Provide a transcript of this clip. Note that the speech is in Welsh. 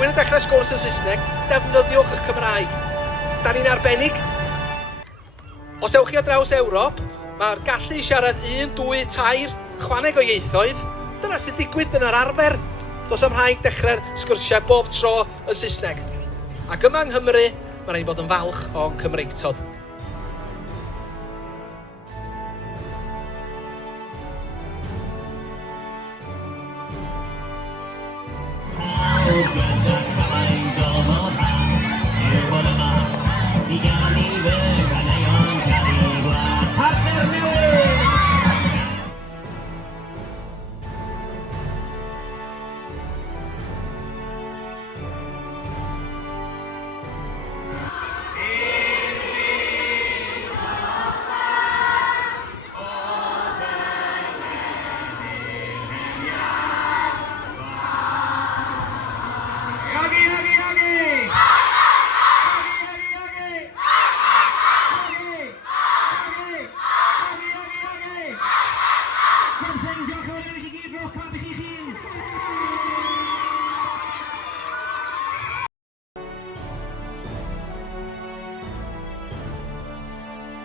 rhywun yn dechrau sgwrs yn Saesneg, defnyddiwch eich Cymraeg. Da ni'n arbennig. Os ewch chi ar draws Ewrop, mae'r gallu siarad 1, 2, 3, chwaneg o ieithoedd. Dyna sy'n digwydd yn yr arfer. Does am rhaid dechrau'r sgwrsiau bob tro yn Saesneg. Ac yma yng Nghymru, mae rhaid bod yn falch o'n Cymreictod. Oh,